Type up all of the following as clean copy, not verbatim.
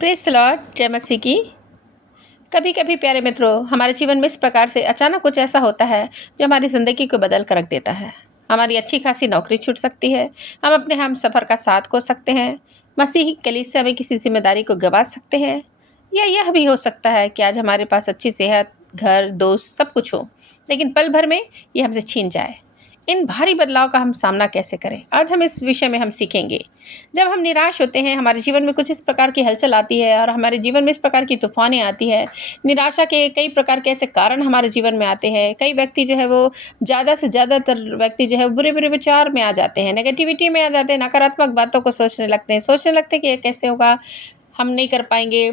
Praise the Lord, जय मसीह की। कभी कभी प्यारे मित्रों, हमारे जीवन में इस प्रकार से अचानक कुछ ऐसा होता है जो हमारी ज़िंदगी को बदल कर रख देता है। हमारी अच्छी खासी नौकरी छूट सकती है, हम अपने हम सफ़र का साथ खो सकते हैं, मसीही कलीसिया में किसी जिम्मेदारी को गंवा सकते हैं, या यह भी हो सकता है कि आज हमारे पास अच्छी सेहत, घर, दोस्त सब कुछ हो, लेकिन पल भर में ये हमसे छीन जाए। इन भारी बदलाव का हम सामना कैसे करें, आज हम इस विषय में हम सीखेंगे। जब हम निराश होते हैं, हमारे जीवन में कुछ इस प्रकार की हलचल आती है और हमारे जीवन में इस प्रकार की तूफानें आती है। निराशा के कई प्रकार के ऐसे कारण हमारे जीवन में आते हैं। कई व्यक्ति जो है वो ज़्यादा से ज़्यादातर व्यक्ति जो है वो बुरे बुरे विचार में आ जाते हैं, नेगेटिविटी में आ जाते हैं, नकारात्मक बातों को सोचने लगते हैं, कि ये कैसे होगा, हम नहीं कर पाएंगे,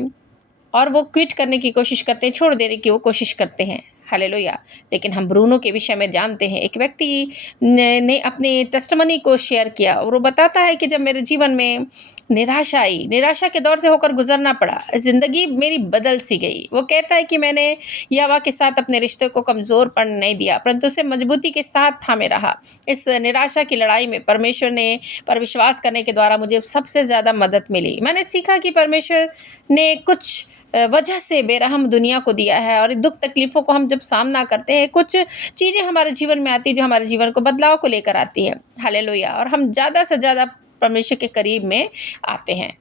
और वो क्विट करने की कोशिश करते हैं, छोड़ देने की वो कोशिश करते हैं। हालेलुया। लेकिन हम ब्रूनो के विषय में जानते हैं, एक व्यक्ति ने अपने टेस्टिमनी को शेयर किया और वो बताता है कि जब मेरे जीवन में निराशा आई, निराशा के दौर से होकर गुजरना पड़ा, ज़िंदगी मेरी बदल सी गई। वो कहता है कि मैंने यहोवा के साथ अपने रिश्ते को कमज़ोर पड़ने नहीं दिया, परंतु उसे मजबूती के साथ थामे रहा। इस निराशा की लड़ाई में परमेश्वर ने पर विश्वास करने के द्वारा मुझे सबसे ज़्यादा मदद मिली। मैंने सीखा कि परमेश्वर ने कुछ वजह से बेरहम दुनिया को दिया है, और दुख तकलीफ़ों को हम जब सामना करते हैं, कुछ चीज़ें हमारे जीवन में आती है जो हमारे जीवन को बदलाव को लेकर आती है। हालेलुया। और हम ज़्यादा से ज़्यादा परमेश्वर के करीब में आते हैं।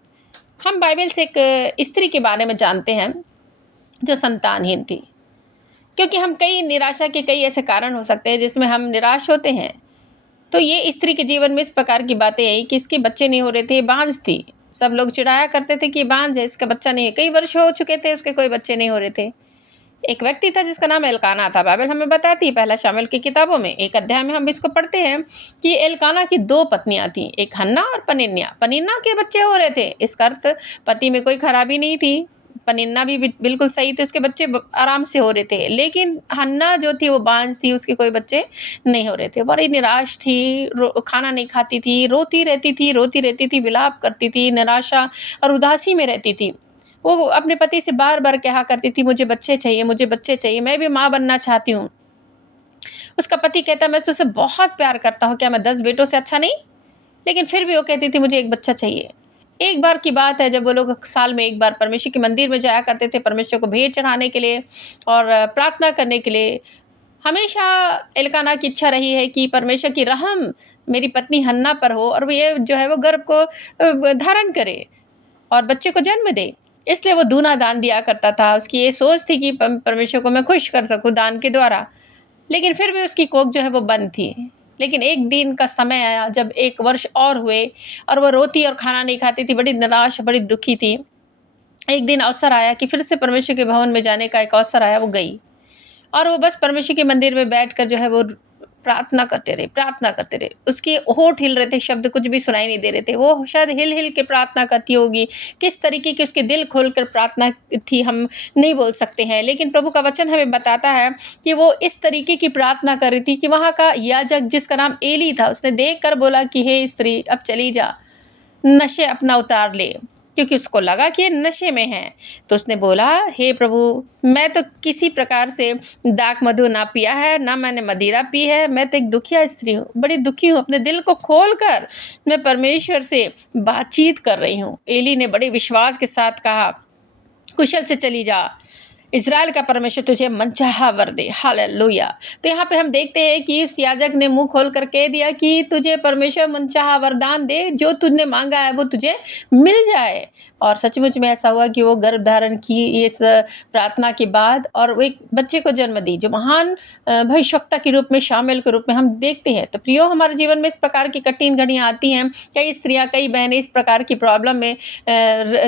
हम बाइबल से एक स्त्री के बारे में जानते हैं जो संतानहीन थी, क्योंकि हम कई निराशा के कई ऐसे कारण हो सकते हैं जिसमें हम निराश होते हैं। तो ये स्त्री के जीवन में इस प्रकार की बातें आई कि इसके बच्चे नहीं हो रहे थे, बांझ थी। सब लोग चिढ़ाया करते थे कि बांझ है, इसका बच्चा नहीं है। कई वर्ष हो चुके थे, उसके कोई बच्चे नहीं हो रहे थे। एक व्यक्ति था जिसका नाम एल्काना था। बाइबल हमें बताती है, पहला शामुएल की किताबों में एक अध्याय में हम इसको पढ़ते हैं कि एल्काना की 2 पत्नियां थीं, एक हन्ना और पनिन्ना। पनिन्ना के बच्चे हो रहे थे, इसका अर्थ पति में कोई खराबी नहीं थी। पनिन्ना भी बिल्कुल सही थे, उसके बच्चे आराम से हो रहे थे। लेकिन हन्ना जो थी वो बांझ थी, उसके कोई बच्चे नहीं हो रहे थे। बड़ी निराश थी, खाना नहीं खाती थी, रोती रहती थी, विलाप करती थी, निराशा और उदासी में रहती थी। वो अपने पति से बार बार कहा करती थी, मुझे बच्चे चाहिए, मैं भी माँ बनना चाहती हूँ। उसका पति कहता, मैं तुझसे बहुत प्यार करता हूँ, क्या मैं 10 बेटों से अच्छा नहीं? लेकिन फिर भी वो कहती थी, मुझे एक बच्चा चाहिए। एक बार की बात है जब वो लोग साल में एक बार परमेश्वर के मंदिर में जाया करते थे, परमेश्वर को भेंट चढ़ाने के लिए और प्रार्थना करने के लिए। हमेशा एल्काना की इच्छा रही है कि परमेश्वर की रहम मेरी पत्नी हन्ना पर हो और वो ये जो है वो गर्भ को धारण करे और बच्चे को जन्म दे। इसलिए वो दूना दान दिया करता था। उसकी ये सोच थी कि परमेश्वर को मैं खुश कर सकूं दान के द्वारा। लेकिन फिर भी उसकी कोख जो है वो बंद थी। लेकिन एक दिन का समय आया जब 1 वर्ष और हुए और वो रोती और खाना नहीं खाती थी, बड़ी निराश, बड़ी दुखी थी। एक दिन अवसर आया कि फिर से परमेश्वर के भवन में जाने का एक अवसर आया, वो गई और वो बस परमेश्वर के मंदिर में बैठकर जो है वो प्रार्थना करते रहे। उसके होंठ हिल रहे थे, शब्द कुछ भी सुनाई नहीं दे रहे थे। वो शायद हिल हिल के प्रार्थना करती होगी। किस तरीके की उसके दिल खोलकर प्रार्थना थी हम नहीं बोल सकते हैं, लेकिन प्रभु का वचन हमें बताता है कि वो इस तरीके की प्रार्थना कर रही थी कि वहाँ का याजक जिसका नाम एली था, उसने देख कर बोला कि हे स्त्री, अब चली जा, नशे अपना उतार ले, क्योंकि उसको लगा कि ये नशे में है। तो उसने बोला, हे प्रभु, मैं तो किसी प्रकार से दाख मधु ना पिया है, ना मैंने मदिरा पी है। मैं तो एक दुखिया स्त्री हूँ, बड़ी दुखी हूँ। अपने दिल को खोल कर मैं परमेश्वर से बातचीत कर रही हूँ। एली ने बड़े विश्वास के साथ कहा, कुशल से चली जा, इज़राइल का परमेश्वर तुझे मनचाहा वर दे। हालेलुया। तो यहाँ पे हम देखते हैं कि उस याजक ने मुंह खोल कर कह दिया कि तुझे परमेश्वर मनचाहा वरदान दे, जो तुझने मांगा है वो तुझे मिल जाए। और सचमुच में ऐसा हुआ कि वो गर्भ धारण की इस प्रार्थना के बाद और वो एक बच्चे को जन्म दी, जो महान भविष्यवक्ता के रूप में, शामिल के रूप में हम देखते हैं। तो प्रियो, हमारे जीवन में इस प्रकार की कठिन घड़ियाँ आती हैं। कई स्त्रियाँ, कई बहनें इस प्रकार की प्रॉब्लम में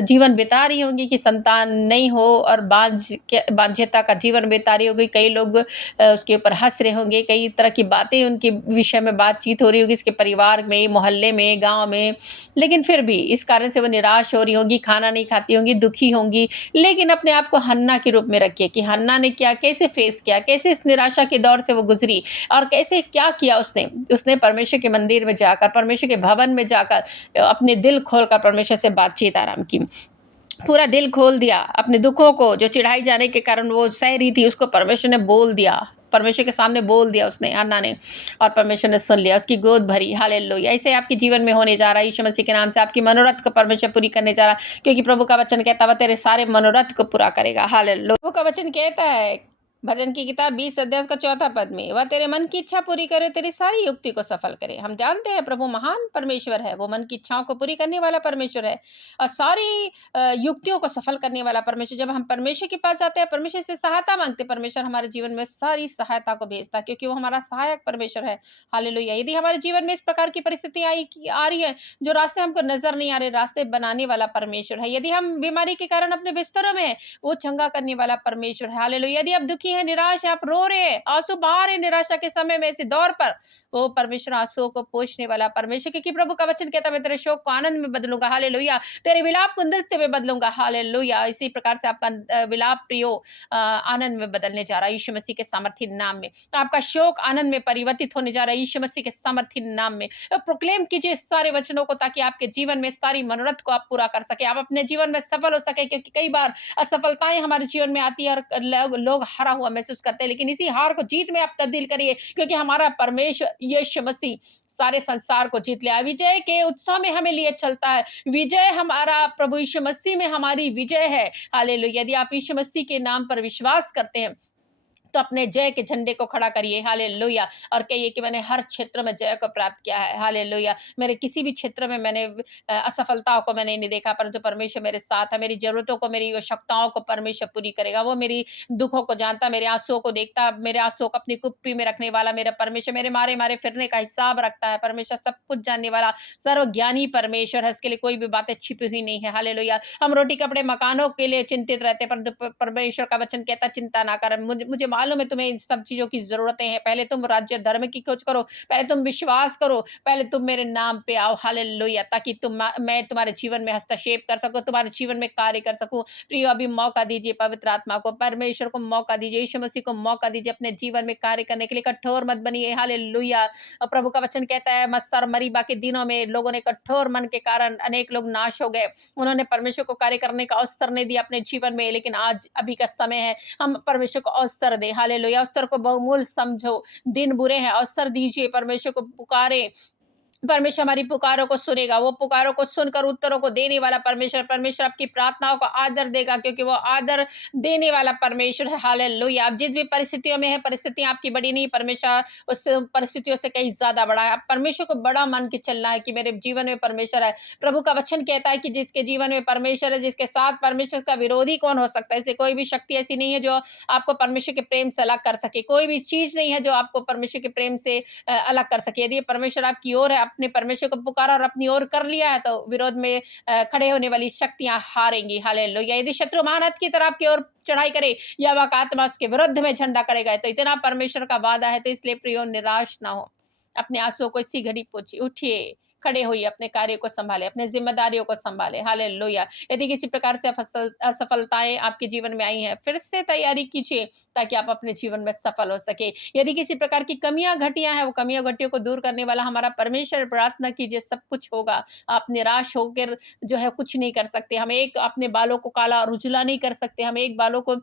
जीवन बिता रही होंगी कि संतान नहीं हो और बांझता का जीवन बिता रही होगी। कई लोग उसके ऊपर हंस रहे होंगे, कई तरह की बातें उनके विषय में बातचीत हो रही होगी, इसके परिवार में, मोहल्ले में, गांव में। लेकिन फिर भी इस कारण से वो निराश हो रही होंगी, खाना नहीं खाती होंगी, दुखी होंगी। लेकिन अपने आप को हन्ना के रूप में रखिए कि हन्ना ने क्या, कैसे फेस किया, कैसे इस निराशा के दौर से वो गुजरी और कैसे क्या किया उसने परमेश्वर के मंदिर में जाकर, परमेश्वर के भवन में जाकर अपने दिल खोलकर परमेश्वर से बातचीत आराम की। पूरा दिल खोल दिया, अपने दुखों को जो चिढ़ाई जाने के कारण वो सह रही थी उसको परमेश्वर ने बोल दिया। परमेश्वर के सामने बोल दिया उसने, हन्ना ने, और परमेश्वर ने सुन लिया, उसकी गोद भरी। हालेलुया। ऐसे आपके जीवन में होने जा रहा है। यीशु मसीह के नाम से आपकी मनोरथ को परमेश्वर पूरी करने जा रहा है, क्योंकि प्रभु का वचन कहता है वह तेरे सारे मनोरथ को पूरा करेगा। हालेलुया। प्रभु का वचन कहता है भजन की किताब 20 अध्याय का 4 पद में, वह तेरे मन की इच्छा पूरी करे, तेरी सारी युक्ति को सफल करे। हम जानते हैं प्रभु महान परमेश्वर है, वो मन की इच्छाओं को पूरी करने वाला परमेश्वर है और सारी युक्तियों को सफल करने वाला परमेश्वर। जब हम परमेश्वर के पास जाते हैं, परमेश्वर से सहायता मांगते, परमेश्वर हमारे जीवन में सारी सहायता को भेजता है, क्योंकि वो हमारा सहायक परमेश्वर है। हालेलुया। यदि हमारे जीवन में इस प्रकार की परिस्थिति आ रही है, जो रास्ते हमको नजर नहीं आ रहे, रास्ते बनाने वाला परमेश्वर है। यदि हम बीमारी के कारण अपने बिस्तरों में हैं, वो चंगा करने वाला परमेश्वर है। हालेलुया। यदि आप दुखी है, निराश है, आप रो रहे हैं, आंसू बहा रहे हैं निराशा के समय में, ऐसे दौर पर, वो परमेश्वर आंसुओं को पोंछने वाला परमेश्वर, क्योंकि प्रभु का वचन कहता है मैं तेरे शोक को आनंद में बदलूंगा। हालेलुया। तेरे विलाप को नृत्य में बदलूंगा। हालेलुया। इसी प्रकार से आपका विलाप प्रियो आनंद में बदलने जा रहा है यीशु मसीह के सामर्थी नाम में। तो आपका शोक आनंद में परिवर्तित होने जा रहा है यीशु मसीह के सामर्थी नाम में। प्रोक्लेम कीजिए इस सारे वचनों को, ताकि आपके जीवन में सारी मनोरथ को आप पूरा कर सके, आप अपने जीवन में सफल हो सके। क्योंकि कई बार असफलताएं हमारे जीवन में आती है और लोग हारा हुआ महसूस करते हैं, लेकिन इसी हार को जीत में आप तब्दील करिए, क्योंकि हमारा परमेश्वर यीशु मसीह सारे संसार को जीत लिया। विजय के उत्सव में हमें लिए चलता है। विजय हमारा प्रभु यीशु मसीह में हमारी विजय है। हालेलुया। यदि आप यीशु मसीह के नाम पर विश्वास करते हैं, तो अपने जय के झंडे को खड़ा करिए। हालेलुया। और कहिए कि मैंने हर क्षेत्र में जय को प्राप्त किया है। हालेलुया। मेरे किसी भी क्षेत्र में मैंने असफलताओं को मैंने नहीं देखा, परंतु परमेश्वर मेरे साथ है। मेरी जरूरतों को, मेरी आवश्यकताओं को परमेश्वर पूरी करेगा। वो मेरी दुखों को जानता, मेरे आंसुओं को देखता, मेरे आंसुओं को अपनी कुप्पी में रखने वाला मेरा परमेश्वर, मेरे मारे मारे फिरने का हिसाब रखता है। परमेश्वर सब कुछ जानने वाला सर्वज्ञानी परमेश्वर है, उसके लिए कोई भी बातें छिपी हुई नहीं है। हालेलुया। हम रोटी कपड़े मकानों के लिए चिंतित रहते हैं, परंतु परमेश्वर का वचन कहता चिंता ना कर, मुझे मालूम है तुम्हें इन सब चीजों की जरूरतें हैं। पहले तुम राज्य धर्म की खोज करो, पहले तुम विश्वास करो, पहले तुम मेरे नाम पे आओ। हालेलुया। ताकि मैं तुम्हारे जीवन में हस्तक्षेप कर सकूं, तुम्हारे जीवन में कार्य कर सकूं। प्रियो, अभी मौका दीजिए पवित्र आत्मा को, परमेश्वर को मौका दीजिए, यीशु मसीह को मौका दीजिए अपने जीवन में कार्य करने के लिए। कठोर मत बनिए। हालेलुया। और प्रभु का वचन कहता है मस्तर मरीबा के दिनों में लोगों ने कठोर मन के कारण अनेक लोग नाश हो गए। उन्होंने परमेश्वर को कार्य करने का अवसर नहीं दिया अपने जीवन में, लेकिन आज अभी का समय है हम परमेश्वर को अवसर दे। हालेलुया। अवसर को बहुमूल्य समझो। दिन बुरे हैं, अवसर दीजिए, परमेश्वर को पुकारे। परमेश्वर हमारी पुकारों को सुनेगा। वो पुकारों को सुनकर उत्तरों को देने वाला परमेश्वर। परमेश्वर आपकी प्रार्थनाओं को आदर देगा, क्योंकि वो आदर देने वाला परमेश्वर है। हालेलुया। आप जिस भी परिस्थितियों में है, परिस्थितियां आपकी बड़ी नहीं, परमेश्वर उस परिस्थितियों से कहीं ज्यादा बड़ा है। आप परमेश्वर को बड़ा मान के चलना है कि मेरे जीवन में परमेश्वर है। प्रभु का वचन कहता है कि जिसके जीवन में परमेश्वर है, जिसके साथ परमेश्वर का विरोधी कौन हो सकता है। इसलिए कोई भी शक्ति ऐसी नहीं है जो आपको परमेश्वर के प्रेम से अलग कर सके। कोई भी चीज नहीं है जो आपको परमेश्वर के प्रेम से अलग कर सके। यदि परमेश्वर आपकी ओर है, अपने परमेश्वर को पुकारा और अपनी ओर कर लिया है, तो विरोध में खड़े होने वाली शक्तियां हारेंगी। हालेलुया। यदि शत्रु महानत की तरह आपकी ओर चढ़ाई करे, या वह आत्मा उसके विरुद्ध में झंडा करेगा, तो इतना परमेश्वर का वादा है। तो इसलिए प्रियो, निराश ना हो, अपने आंसुओं को इसी घड़ी पोंछिए, उठिए, खड़े होइए, अपने कार्य को संभाले, अपने जिम्मेदारियों को संभाले। हालेलुया। यदि किसी प्रकार से असफलताएं आपके जीवन में आई हैं, फिर से तैयारी कीजिए, ताकि आप अपने जीवन में सफल हो सके। यदि किसी प्रकार की कमियां घटियां हैं, वो कमियां घटियों को दूर करने वाला हमारा परमेश्वर, प्रार्थना कीजिए, सब कुछ होगा। आप निराश होकर जो है कुछ नहीं कर सकते। हम एक अपने बालों को काला और उजला नहीं कर सकते, हम एक बालों को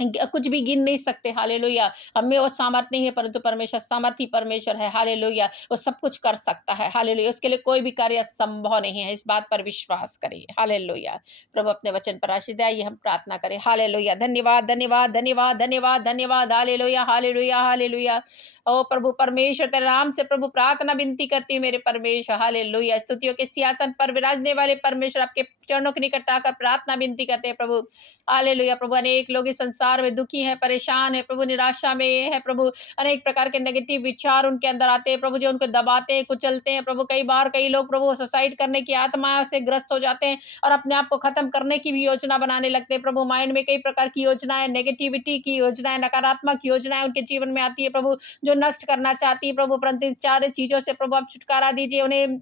कुछ भी गिन नहीं सकते। हालेलुया। हमें वो सामर्थ नहीं है, परंतु परमेश्वर सामर्थी परमेश्वर है। हालेलुया। वो सब कुछ कर सकता है। हालेलुया। उसके लिए कोई भी कार्य संभव नहीं है। इस बात पर विश्वास करिए। हालेलुया। प्रभु अपने वचन पर आशीष दे। आइए हम प्रार्थना करें। हालेलुया। धन्यवाद, धन्यवाद, धन्यवाद, धन्यवाद, धन्यवाद। Hallelujah, hallelujah, hallelujah. ओ प्रभु परमेश्वर, तेरे नाम से प्रभु प्रार्थना विनती करती हूँ मेरे परमेश्वर। हालेलुया। स्तुतियों के सिंहासन पर विराजने वाले परमेश्वर, आपके चरणों के निकट आकर प्रार्थना विनती करते हैं प्रभु। हालेलुया। प्रभु, अनेक लोग इस संसार में दुखी हैं, परेशान है प्रभु, निराशा में है प्रभु। अनेक प्रकार के नेगेटिव विचार उनके अंदर आते हैं प्रभु, जो उनको दबाते हैं, कुचलते हैं प्रभु। कई बार कई लोग प्रभु सुसाइड करने की आत्मा से ग्रस्त हो जाते हैं और अपने आप को खत्म करने की भी योजना बनाने लगते हैं प्रभु। माइंड में कई प्रकार की योजनाएं, नेगेटिविटी की योजनाएं, नकारात्मक योजनाएं उनके जीवन में आती है प्रभु, जो नष्ट करना चाहती है प्रभु। परंतु इन चार चीजों से प्रभु आप छुटकारा दीजिए, उन्हें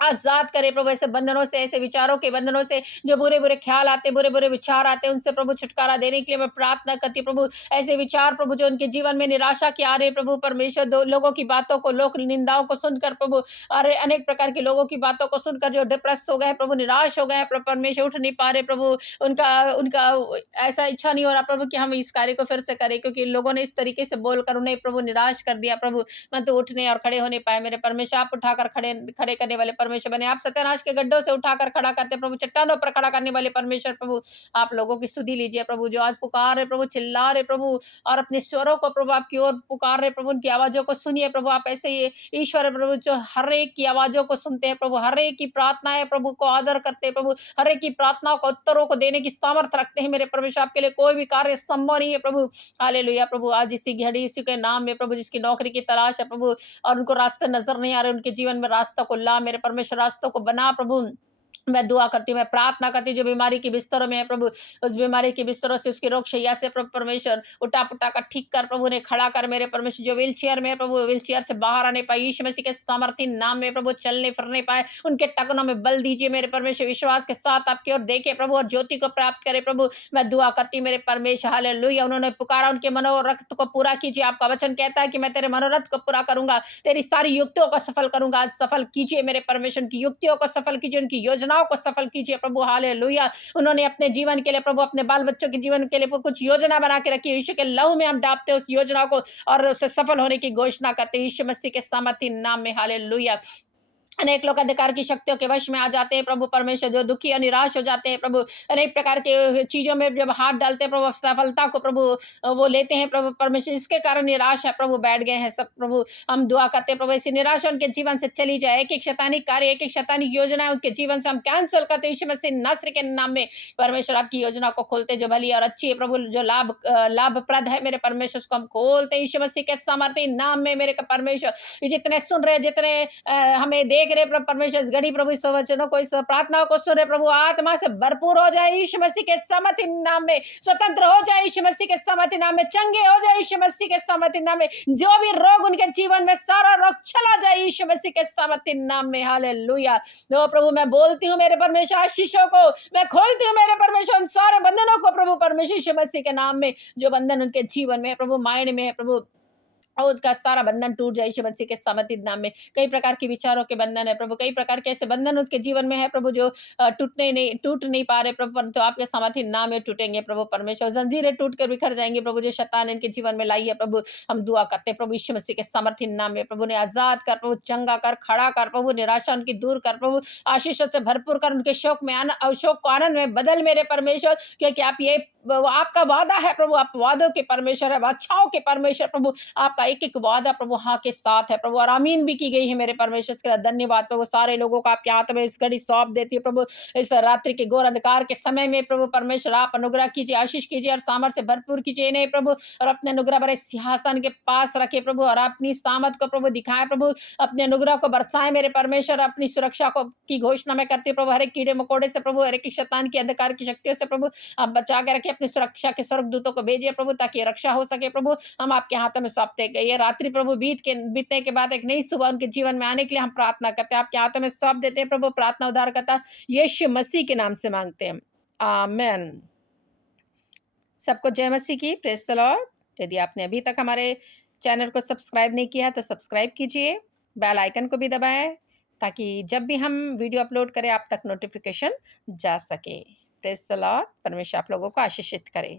आज़ाद करे प्रभु ऐसे बंधनों से, ऐसे विचारों के बंधनों से, जो बुरे-बुरे ख़्याल आते, बुरे-बुरे विचार आते हैं, उनसे प्रभु छुटकारा देने के लिए मैं प्रार्थना करती हूँ प्रभु। ऐसे विचार प्रभु जो उनके जीवन में निराशा के आ रहे हैं प्रभु परमेश्वर, दो लोगों की बातों को, लोक निंदाओं को सुनकर प्रभु, अरे अनेक प्रकार के लोगों की बातों को सुनकर जो डिप्रेस हो गए हैं प्रभु, निराश हो गए हैं परमेश्वर, उठ नहीं पा रहे प्रभु। उनका उनका ऐसा इच्छा नहीं हो रहा प्रभु कि हम इस कार्य को फिर से करें, क्योंकि इन लोगों ने इस तरीके से बोलकर उन्हें प्रभु निराश कर दिया प्रभु। मैं तो उठने और खड़े होने पाए मेरे परमेश्वर, आप उठाकर खड़े खड़े करने वाले परमेश्वर बने, आप सत्यानाश के गड्ढों से उठाकर खड़ा करते प्रभु, चट्टानों पर खड़ा करने वाले परमेश्वर प्रभु। आप लोगों की सुधि लीजिए प्रभु, जो आज पुकार रहे प्रभु, चिल्ला रहे प्रभु, और अपने स्वरों को प्रभु आपकी ओर पुकार रहे प्रभु, उनकी आवाजों को सुनिए प्रभु। आप ऐसे ही ईश्वर है प्रभु, जो हर एक की आवाजों को सुनते हैं प्रभु, हर एक की प्रार्थनाएं प्रभु को आदर करते हैं प्रभु, हर एक की प्रार्थनाओं को उत्तरों को देने की सामर्थ्य रखते हैं मेरे परमेश्वर। आपके लिए कोई भी कार्य संभव नहीं है प्रभु। हालेलुया प्रभु। आज इसी घड़ी इसी के नाम में प्रभु, जिसकी नौकरी की तलाश है प्रभु, और उनको रास्ते नजर नहीं आ रहे, उनके जीवन में रास्ता को ला मेरे परमेश्वर, रास्तों को बना प्रभु। मैं दुआ करती हूँ, मैं प्रार्थना करती हूँ, जो बीमारी के बिस्तरों में है प्रभु, उस बीमारी के बिस्तरों से, उसकी रोग शैया से प्रभु परमेश्वर उठा-पुठा कर ठीक कर प्रभु, उन्हें खड़ा कर मेरे परमेश्वर। जो व्हीलचेयर में है प्रभु, व्हीलचेयर से बाहर आने पाए, यीशु मसीह के सामर्थी नाम में प्रभु चलने फिरने पाए, उनके टखनों में बल दीजिए मेरे परमेश्वर। विश्वास के साथ आपकी ओर देखे प्रभु, और ज्योति को प्राप्त करे प्रभु। मैं दुआ करती हूँ मेरे परमेश्वर। हालेलुया। उन्होंने पुकारा, उनके मनोरथ को पूरा कीजिए। आपका वचन कहता है कि मैं तेरे मनोरथ को पूरा करूंगा, तेरी सारी युक्तियों को सफल करूंगा। आज सफल कीजिए मेरे परमेश्वर, उनकी युक्तियों को सफल कीजिए, उनकी योजनाओं को सफल कीजिए प्रभु। हालेलुया। उन्होंने अपने जीवन के लिए प्रभु, अपने बाल बच्चों के जीवन के लिए कुछ योजना बना के रखी है, यीशु के लहू में हम डालते हैं उस योजना को, और उसे सफल होने की घोषणा करते हैं यीशु मसीह के सामर्थी नाम में। हालेलुया। अनेक लोग अंधकार की शक्तियों के वश में आ जाते हैं प्रभु परमेश्वर, जो दुखी और निराश हो जाते हैं प्रभु, अनेक प्रकार के चीजों में जब हाथ डालते हैं प्रभु, सफलता को प्रभु वो लेते हैं प्रभु परमेश्वर, इसके कारण निराश है प्रभु, बैठ गए हैं सब प्रभु। हम दुआ करते हैं प्रभु, ऐसी निराशा उनके जीवन से चली जाए। एक एक शैतानी कार्य, एक एक शैतानी योजना उनके जीवन से हम कैंसिल करते हैं यीशु मसीह नासरी के नाम में। परमेश्वर आपकी योजना को खोलते, जो भली और अच्छी है प्रभु, जो लाभप्रद है मेरे परमेश्वर, उसको हम खोलते हैं यीशु मसीह के सामर्थी नाम में मेरे परमेश्वर। जितने सुन रहे, जितने हमें देख रहे प्रभु परमेश्वर, इस घड़ी प्रभु, इस वचनों को, इस प्रार्थनाओं को सुन रहे प्रभु, आत्मा से भरपूर हो जाए यीशु मसीह के सामर्थी नाम में, स्वतंत्र हो जाए यीशु मसीह के सामर्थी नाम में, चंगे हो जाए यीशु मसीह के सामर्थी नाम में, जो भी रोग उनके जीवन में, सारा रोग चला जाए यीशु मसीह के सामर्थी नाम में। हालेलुया। तो प्रभु मैं बोलती हूँ मेरे परमेश्वर, आशीषों को मैं खोलती हूँ मेरे परमेश्वर, उन सारे बंधनों को प्रभु परमेश्वर यीशु मसीह के नाम में, जो बंधन उनके जीवन में है प्रभु, माइंड में है प्रभु, और उसका सारा बंधन टूट जाए यीशु मसीह के सामर्थी नाम में। कई प्रकार के विचारों के बंधन है प्रभु, कई प्रकार के ऐसे बंधन उसके जीवन में है प्रभु, जो टूट नहीं पा रहे प्रभु, परंतु आपके सामर्थी नाम में टूटेंगे प्रभु परमेश्वर। जंजीरें टूट कर बिखर जाएंगे प्रभु, जो शैतान इनके जीवन में लाई है प्रभु। हम दुआ करते हैं प्रभु, यीशु मसीह के सामर्थी नाम में प्रभु, ने आजाद कर प्रभु, चंगा कर, खड़ा कर प्रभु, निराशा उनकी दूर कर प्रभु, आशीषों से भरपूर कर, उनके शोक में शोक को आनंद में बदल मेरे परमेश्वर, क्योंकि आप ये आपका वादा है प्रभु, आप वादों के परमेश्वर है, अच्छाओं के परमेश्वर प्रभु, आपका एक एक वादा प्रभु हाँ के साथ है प्रभु, और आमीन भी की गई है मेरे परमेश्वर। इसके लिए धन्यवाद प्रभु। सारे लोगों को आपके हाथ में इस घड़ी सौंप देती है प्रभु, इस रात्रि के घोर अंधकार के समय में प्रभु परमेश्वर, आप अनुग्रह कीजिए, आशीष कीजिए, और सामर्थ्य से भरपूर कीजिए इन्हें प्रभु, और अपने अनुग्रह भरे सिंहासन के पास रखे प्रभु, और अपनी सामर्थ को प्रभु दिखाए प्रभु, अपने अनुग्रह को बरसाए मेरे परमेश्वर, अपनी सुरक्षा को की घोषणा में करती प्रभु, हर एक कीड़े मकोड़े से प्रभु, हर एक शैतान की अंधकार की शक्तियों से प्रभु आप बचा के रखे, अपनी सुरक्षा के स्वर्गदूतों को भेजिए प्रभु, ताकि रक्षा हो सके प्रभु। हम आपके हाथों में सौंपते गए, ये रात्रि प्रभु बीतने के बाद एक नई सुबह उनके जीवन में आने के लिए हम प्रार्थना करते हैं, आपके हाथों में सौंप देते हैं प्रभु। प्रार्थना उद्धारकर्ता यीशु मसीह के नाम से मांगते हैं, आमीन। सबको जय मसीह की, प्रेज द लॉर्ड। यदि आपने अभी तक हमारे चैनल को सब्सक्राइब नहीं किया तो सब्सक्राइब कीजिए, बेल आइकन को भी दबाएं, ताकि जब भी हम वीडियो अपलोड करें आप तक नोटिफिकेशन जा सके। Praise the Lord. परमेश्वर आप लोगों को आशीषित करे।